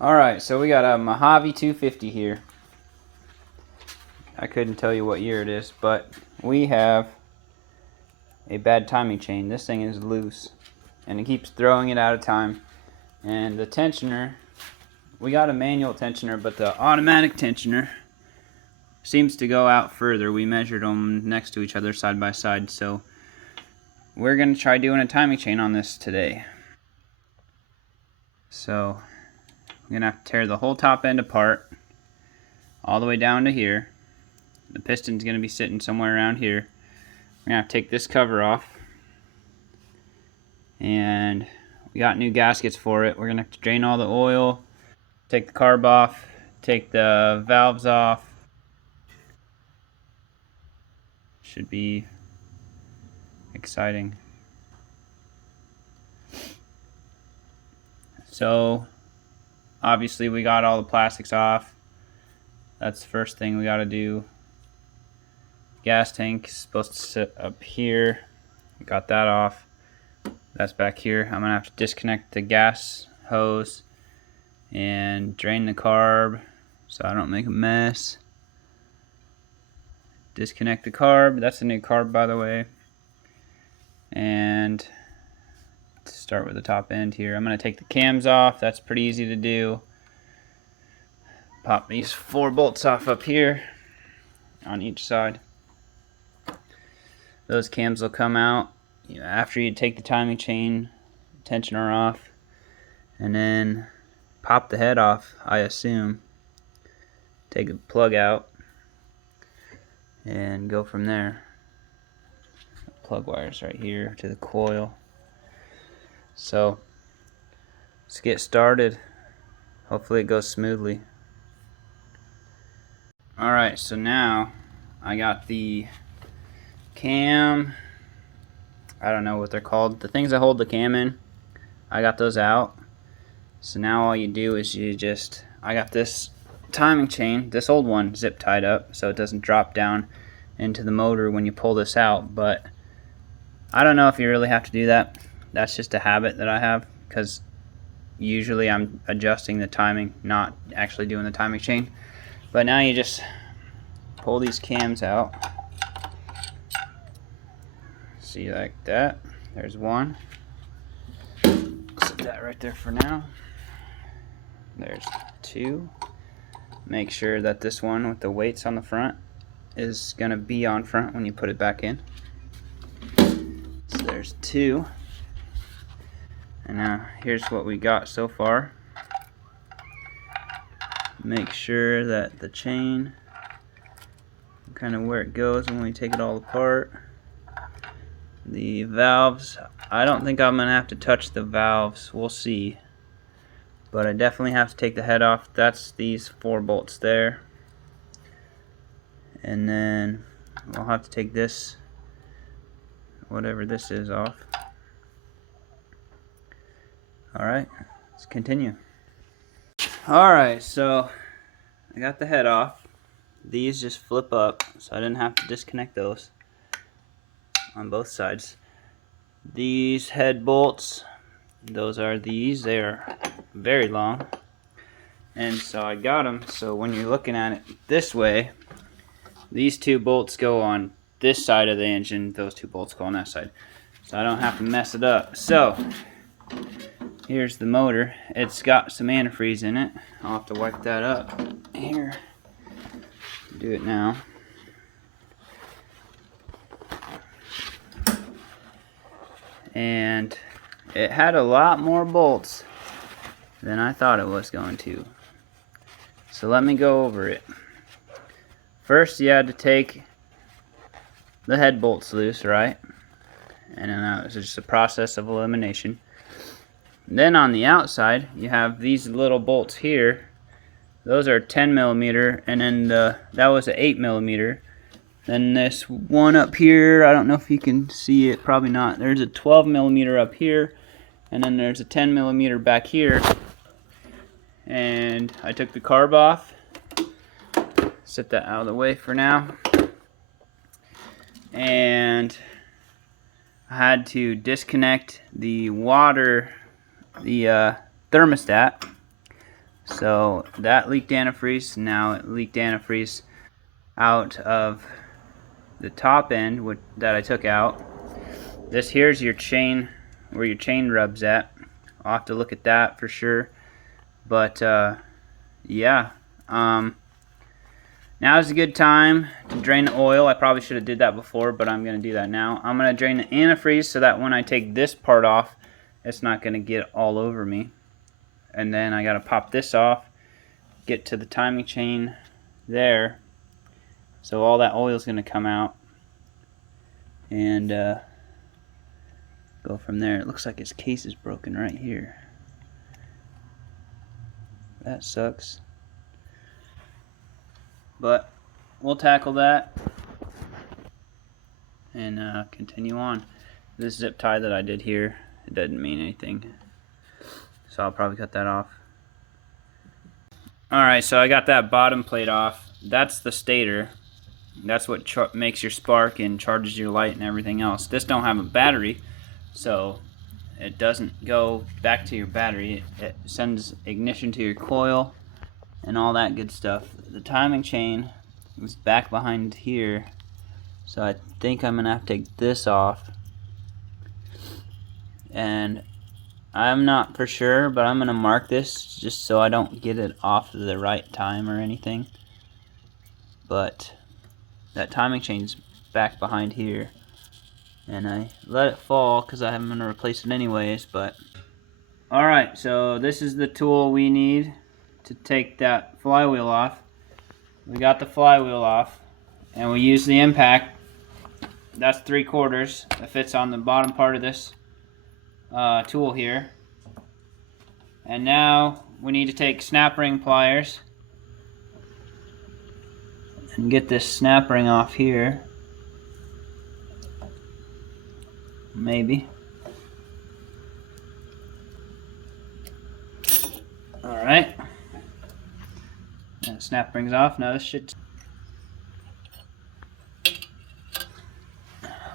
Alright, so we got a Mojave 250 here. I couldn't tell you what year it is, but we have a bad timing chain. This thing is loose, and it keeps throwing it out of time. And the tensioner, we got a manual tensioner, but the automatic tensioner seems to go out further. We measured them next to each other side by side, so we're going to try doing a timing chain on this today. So I'm going to have to tear the whole top end apart all the way down to here. The piston's going to be sitting somewhere around here. We're going to have to take this cover off, and we got new gaskets for it. We're going to have to drain all the oil, take the carb off, take the valves off. Should be exciting. So obviously we got all the plastics off. That's the first thing we got to do. Gas tank is supposed to sit up here. Got that off. That's back here. I'm gonna have to disconnect the gas hose and drain the carb so I don't make a mess. Disconnect the carb. That's a new carb, by the way. And to start with the top end here, I'm gonna take the cams off. That's pretty easy to do. Pop these 4 bolts off up here on each side. Those cams will come out after you take the timing chain tensioner off, and then pop the head off, I assume. Take the plug out and go from there. Plug wires right here to the coil. So let's get started. Hopefully it goes smoothly. Alright, so now I got the cam, I don't know what they're called, the things that hold the cam in. I got those out. So now all you do is I got this timing chain, this old one, zip tied up so it doesn't drop down into the motor when you pull this out, but I don't know if you really have to do that. That's just a habit that I have, because usually I'm adjusting the timing, not actually doing the timing chain. But now you just pull these cams out. See, like that. There's one. Set that right there for now. There's 2. Make sure that this one with the weights on the front is gonna be on front when you put it back in. So there's 2. And now here's what we got so far. Make sure that the chain, kind of where it goes when we take it all apart. The valves, I don't think I'm gonna have to touch the valves, we'll see, but I definitely have to take the head off. That's these 4 bolts there, and then I'll have to take this, whatever this is, off. Alright, let's continue. Alright, so I got the head off. These just flip up, so I didn't have to disconnect those on both sides. These head bolts, those are these. They are very long, and so I got them so when you're looking at it this way, these 2 bolts go on this side of the engine, those 2 bolts go on that side, so I don't have to mess it up. So here's the motor. It's got some antifreeze in it. I'll have to wipe that up here. Do it now. And it had a lot more bolts than I thought it was going to. So let me go over it. First, you had to take the head bolts loose, right? And then that was just a process of elimination. Then on the outside, you have these little bolts here. Those are 10 millimeter, and then that was an 8 millimeter. Then this one up here, I don't know if you can see it, probably not. There's a 12 millimeter up here, and then there's a 10 millimeter back here. And I took the carb off. Set that out of the way for now. And I had to disconnect the water, the thermostat. So that leaked antifreeze. Now it leaked antifreeze out of the top end that I took out. This here's your chain, where your chain rubs at. I'll have to look at that for sure. But yeah, now is a good time to drain the oil. I probably should have did that before, but I'm going to do that now. I'm going to drain the antifreeze so that when I take this part off, it's not going to get all over me. And then I got to pop this off, get to the timing chain there. So all that oil is going to come out and go from there. It looks like his case is broken right here. That sucks. But we'll tackle that and continue on. This zip tie that I did here, it doesn't mean anything, so I'll probably cut that off. Alright, so I got that bottom plate off. That's the stator. That's what makes your spark and charges your light and everything else. This don't have a battery, so it doesn't go back to your battery. It sends ignition to your coil and all that good stuff. The timing chain is back behind here, so I think I'm gonna have to take this off. And I'm not for sure, but I'm gonna mark this just so I don't get it off at the right time or anything. But that timing chain's back behind here, and I let it fall because I'm gonna replace it anyways. But alright, so this is the tool we need to take that flywheel off. We got the flywheel off, and we use the impact. That's 3/4 that fits on the bottom part of this tool here. And now we need to take snap ring pliers and get this snap ring off here. Maybe. Alright. That snap rings off. Now this should.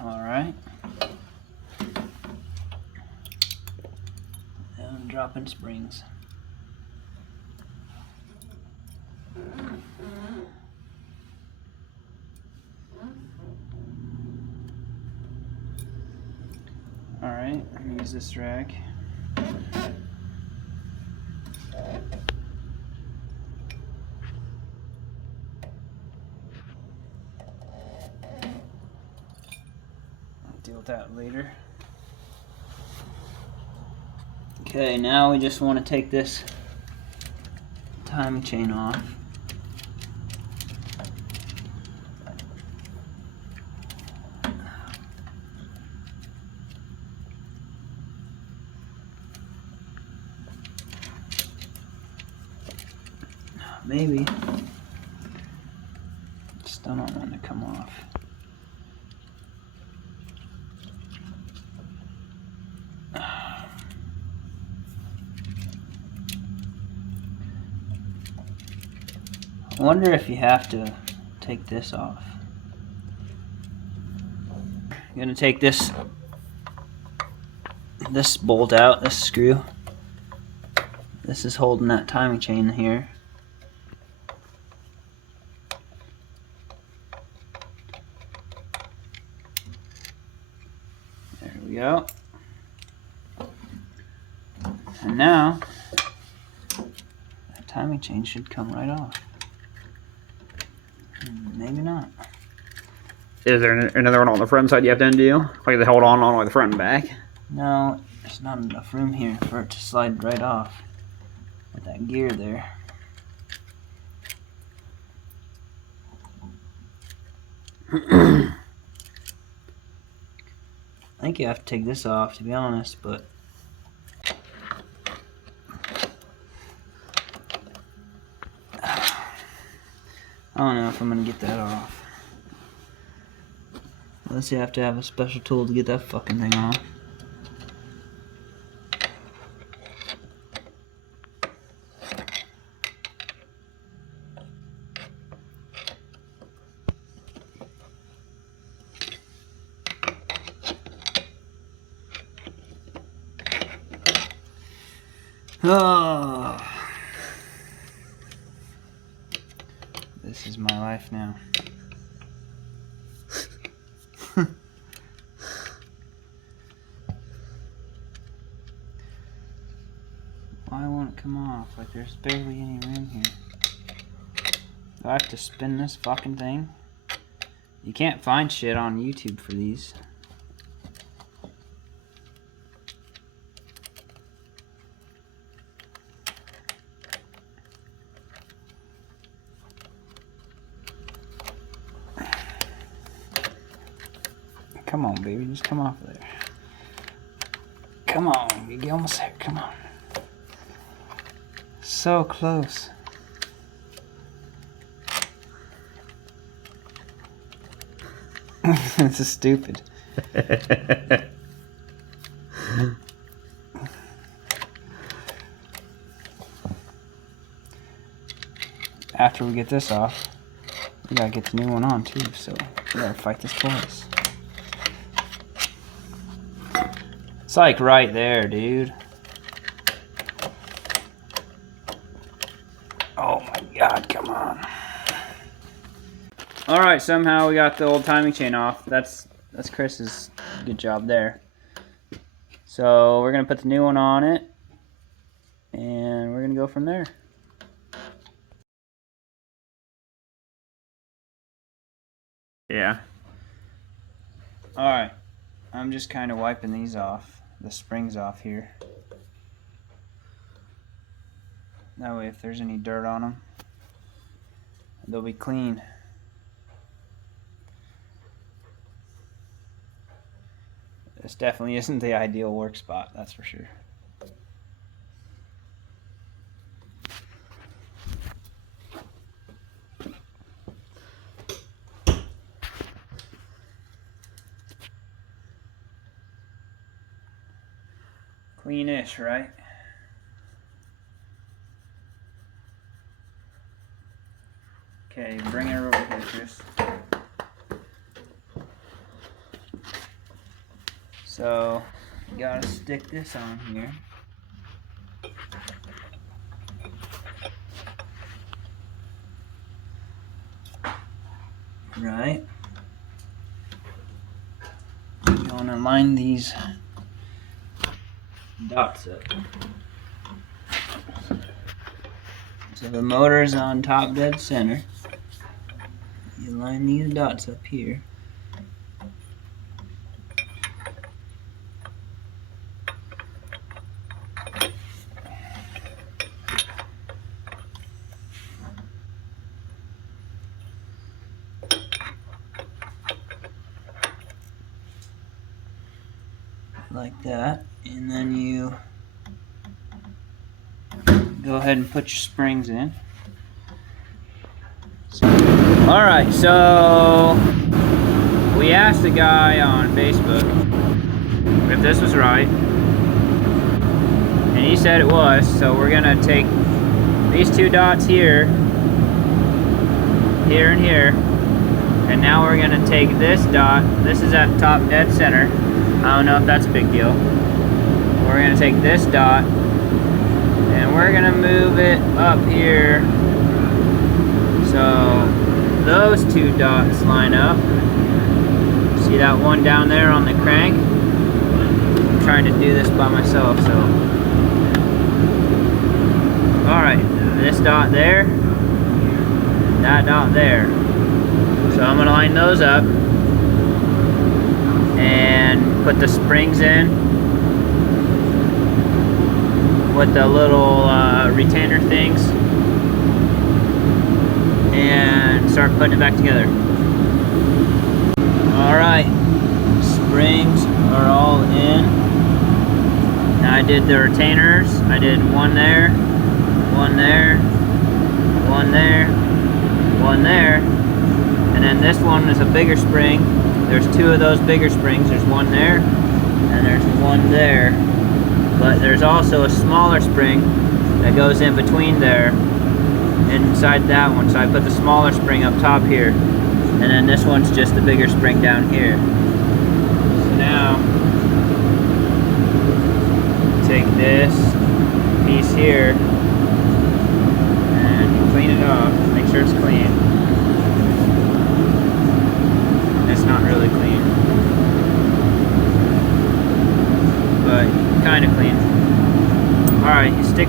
Alright. And dropping springs. Alright, I'm gonna use this rag. I'll deal with that later. Okay, now we just want to take this timing chain off. Maybe. Still don't want to come off. I wonder if you have to take this off. I'm gonna take this bolt out, this screw. This is holding that timing chain here. There we go. And now that timing chain should come right off. Maybe not. Is there another one on the front side you have to undo? Like they hold on all the way to the front and back? No, there's not enough room here for it to slide right off with that gear there. I think you have to take this off, to be honest, but I don't know if I'm gonna get that off. Unless you have to have a special tool to get that fucking thing off. Oh. This is my life now. Why won't it come off? Like there's barely any room here. Do I have to spin this fucking thing? You can't find shit on YouTube for these. Come on, baby, just come off of there. Come on, you get almost there, come on. So close. This is stupid. After we get this off, we gotta get the new one on too, so we gotta fight this twice. It's like right there, dude. Oh my god, come on. Alright, somehow we got the old timing chain off. That's Chris's good job there. So we're gonna put the new one on it, and we're gonna go from there. Yeah. Alright, I'm just kind of wiping these off, the springs off here. That way if there's any dirt on them, they'll be clean. This definitely isn't the ideal work spot, that's for sure. Cleanish, right? Okay, bring her over here, Chris. So, you gotta stick this on here. Right. You wanna line these dots up. So the motor's on top dead center. You line these dots up here. Like that, and then you go ahead and put your springs in. Alright, so we asked the guy on Facebook if this was right, and he said it was. So we're gonna take these two dots here, here and here, and now we're gonna take this dot. This is at top dead center. I don't know if that's a big deal. We're gonna take this dot and we're gonna move it up here so those two dots line up. See that one down there on the crank? I'm trying to do this by myself, so. Alright, this dot there, that dot there. So I'm gonna line those up and put the springs in with the little retainer things and start putting it back together. Alright, springs are all in. Now I did the retainers. I did one there, one there, one there, one there, and then this one is a bigger spring. There's two of those bigger springs. There's one there, and there's one there. But there's also a smaller spring that goes in between there, inside that one. So I put the smaller spring up top here, and then this one's just the bigger spring down here. So now, take this piece here, and clean it off. Make sure it's clean.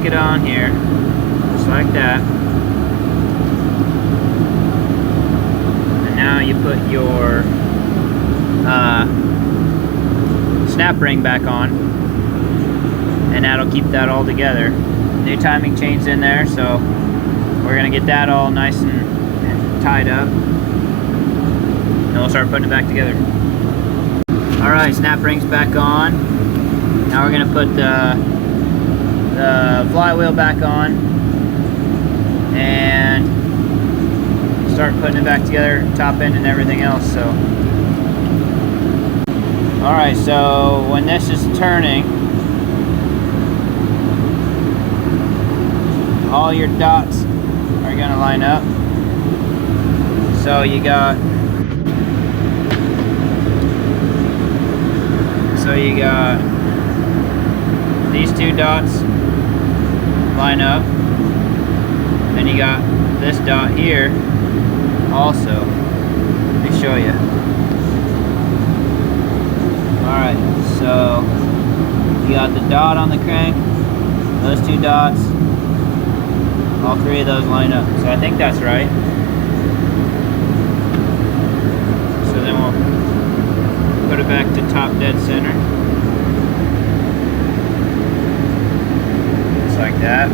it on here, just like that. And now you put your snap ring back on, and that'll keep that all together. New timing chain's in there, so we're gonna get that all nice and tied up, and we'll start putting it back together. All right, snap ring's back on. Now we're gonna put the flywheel back on and start putting it back together, top end and everything else. So, all right, so when this is turning, all your dots are gonna line up. So you got these two dots line up, then you got this dot here also. Let me show you. Alright, so you got the dot on the crank, those two dots, all three of those line up. So I think that's right. So then we'll put it back to top dead center. Just like that.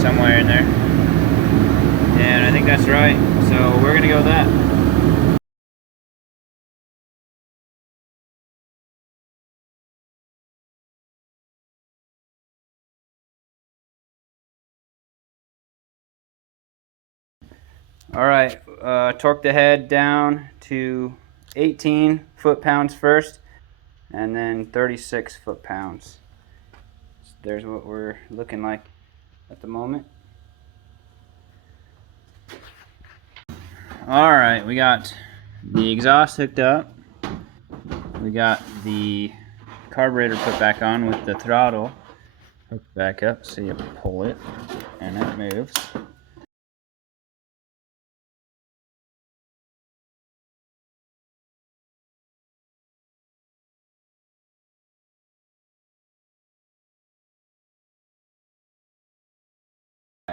Somewhere in there. And I think that's right. So we're gonna go with that. All right, torque the head down to 18 foot-pounds first, and then 36 foot-pounds. So there's what we're looking like at the moment. All right, we got the exhaust hooked up. We got the carburetor put back on with the throttle hooked back up. So you pull it, and it moves.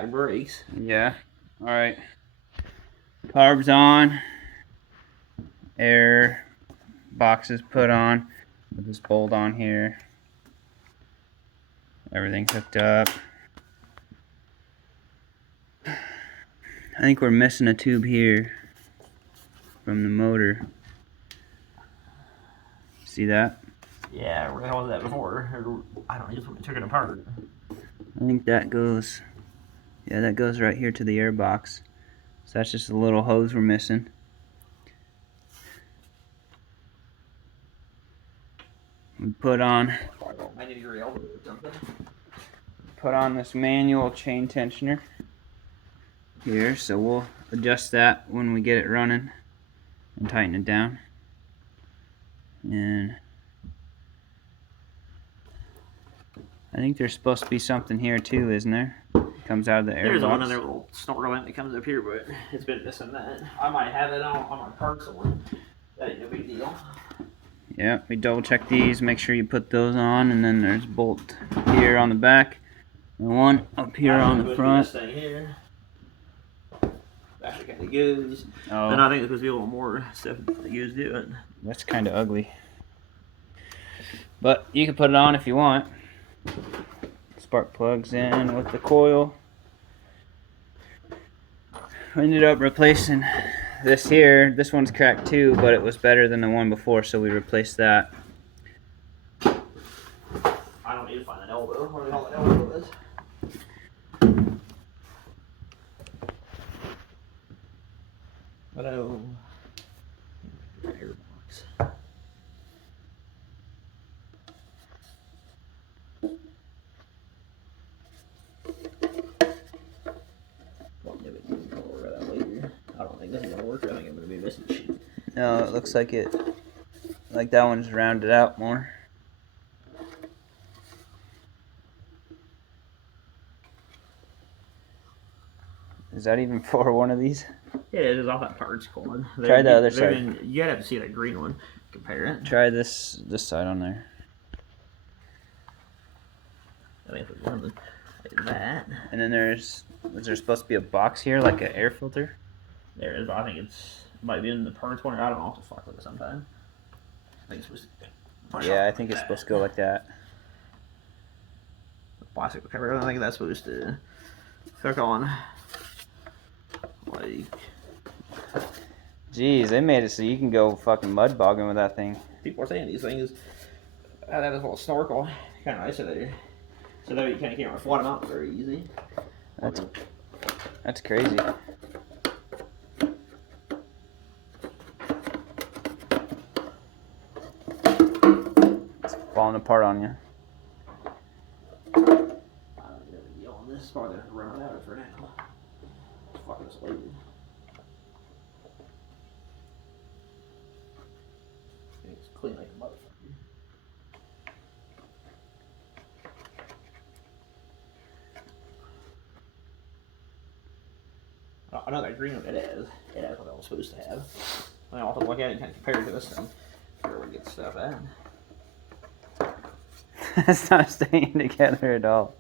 Brakes. Yeah. All right. Carb's on. Air boxes put on. With this bolt on here. Everything's hooked up. I think we're missing a tube here from the motor. See that? Yeah, where the hell was that before? I don't know, just when we took it apart. I think that goes, yeah, that goes right here to the air box. So that's just a little hose we're missing. We put on this manual chain tensioner here, so we'll adjust that when we get it running and tighten it down. And I think there's supposed to be something here too, isn't there? It comes out of the air There's box. another little snort vent that comes up here, but it's been missing that. I might have it on my parts one. That ain't no big deal. Yeah, we double check these, make sure you put those on, and then there's a bolt here on the back, and one up here on the front. This thing here. Actually kind of goes. Oh, And I think there's supposed to be a little more stuff that goes to it. that's kind of ugly. But you can put it on if you want. Spark plugs in with the coil. We ended up replacing this here. This one's cracked too, but it was better than the one before, so we replaced that. I don't need to find an elbow. What do they call an elbow is? Hello. Airbox. I don't think this is gonna work. I think I'm gonna be missing shit. No, it looks like it. Like that one's rounded out more. Is that even for one of these? Yeah, it is off that part's corn. Try the other side. You gotta have to see that green one. Compare it. Try this side on there. like that. And then is there supposed to be a box here, like an air filter? There is, but I think it might be in the purge corner. I don't know. I'll have to fuck with it sometime. I think it's supposed to. Yeah, I think it's supposed to go like that. The plastic cover. I think that's supposed to hook on. Like. Jeez, they made it so you can go fucking mud bogging with that thing. People are saying these things have this little snorkel. Kind of nice there. So that you kind of can't float them out very easy. That's crazy. It's falling apart on you. I don't know the deal on this. It's probably gonna run out of it for now. It's fucking slated. It's clean like a motherfucker. I know that green one it has what it was supposed to have. I'll have to look at it and kind of compare it to this thing. Figure where we get stuff at. It's not staying together at all.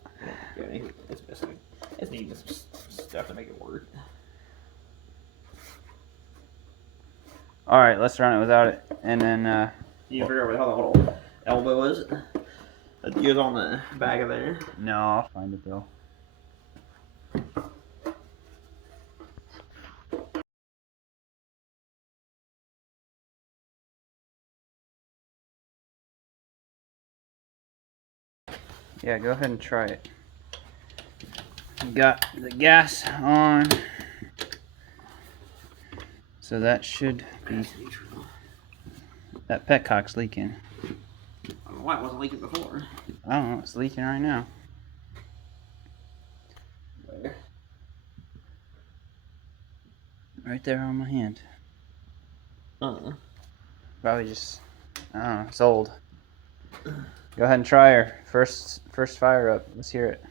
Yeah, it's missing. It's needing some stuff to make it work. Alright, let's run it without it. And then, You figure out how the little elbow is? It goes on the back of there. no, I'll find it though. Yeah, go ahead and try it. Got the gas on. So that should be... That petcock's leaking. I don't know why it wasn't leaking before. I don't know, it's leaking right now. Where? Right there on my hand. Probably just... I don't know, it's old. Go ahead and try her. First fire up. Let's hear it.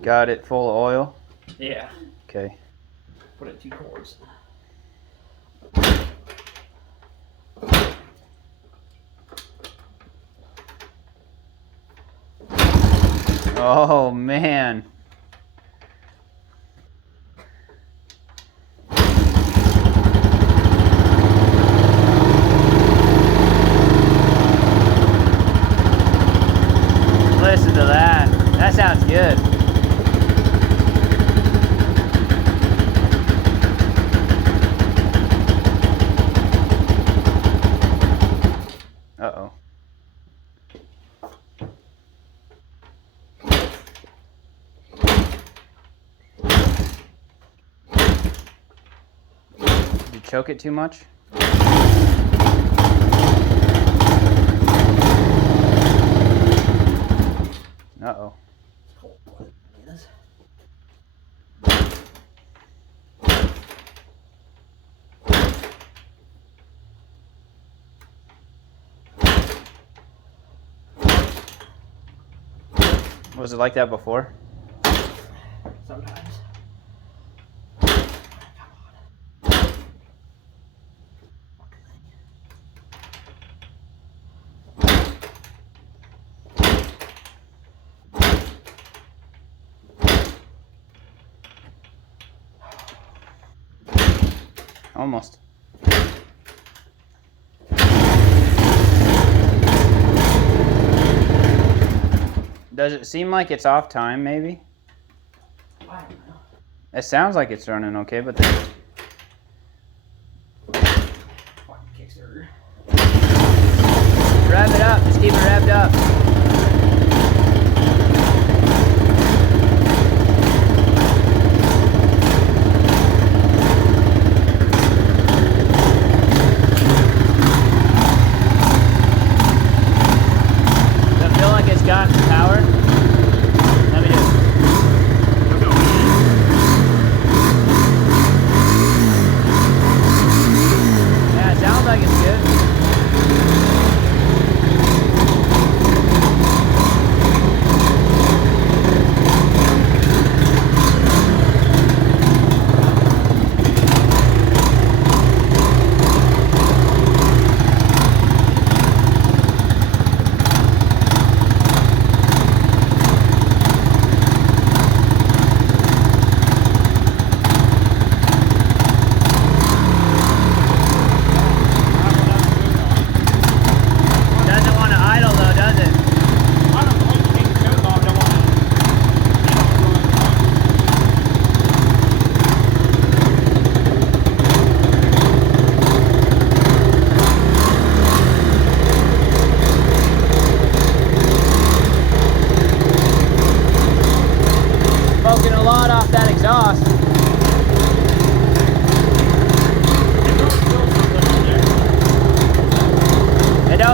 Got it full of oil? Yeah. Okay. Put it in 2 cords. Oh man. Listen to that. That sounds good. Uh-oh. Did you choke it too much? Uh-oh. Was it like that before? Sometimes. Almost. Does it seem like it's off time, maybe? I don't know. It sounds like it's running okay, but then... Fucking Kickstarter. Rev it up. Just keep it revved up. Does it feel like it's got power? Let me just... Yeah, it sounds like it's good.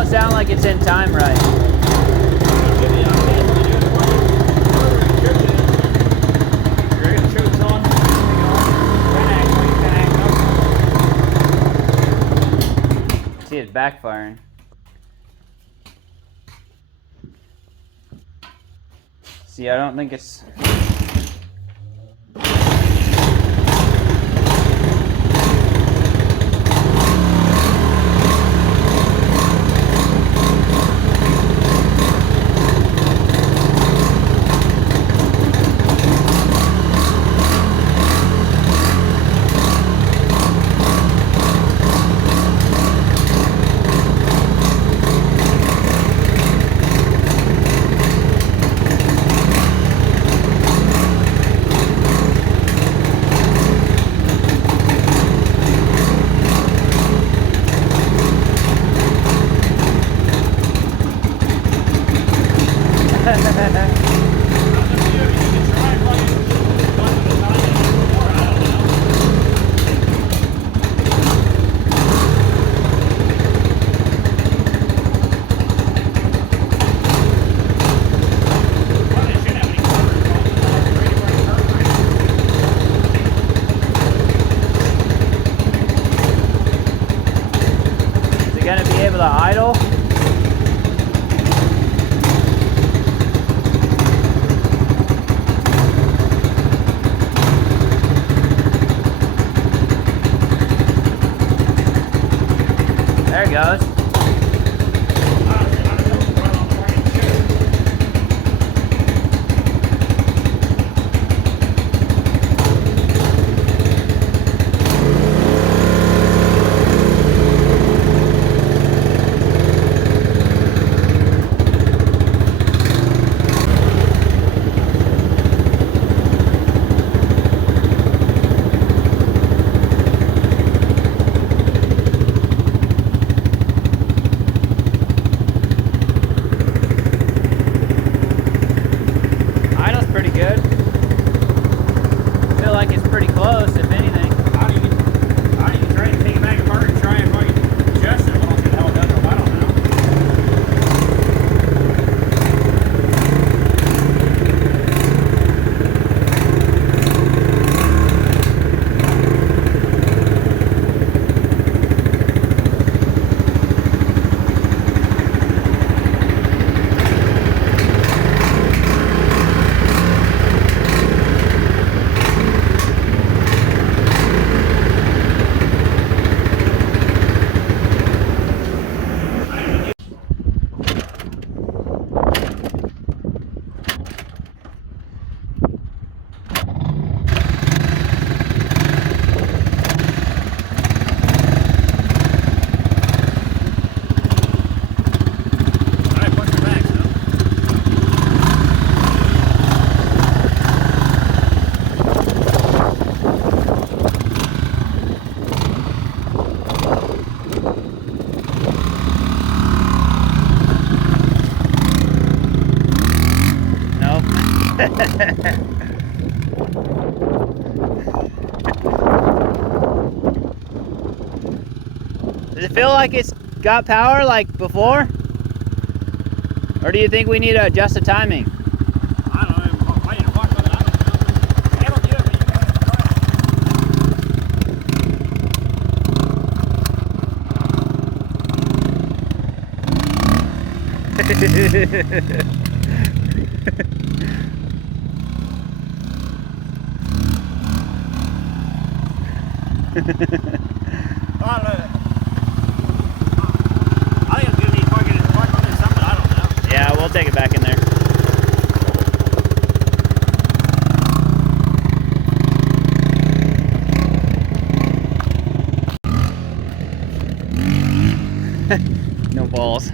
don't sound like it's in time right. See it backfiring. See, I don't think it's... Gonna be able to idle. There it goes. Does it feel like it's got power like before? Or do you think we need to adjust the timing? I don't know. I'm waiting to watch it. I don't know. It'll do it, but you gotta try it. I think it's gonna need fucking something. I don't know. Yeah, we'll take it back in there. No balls.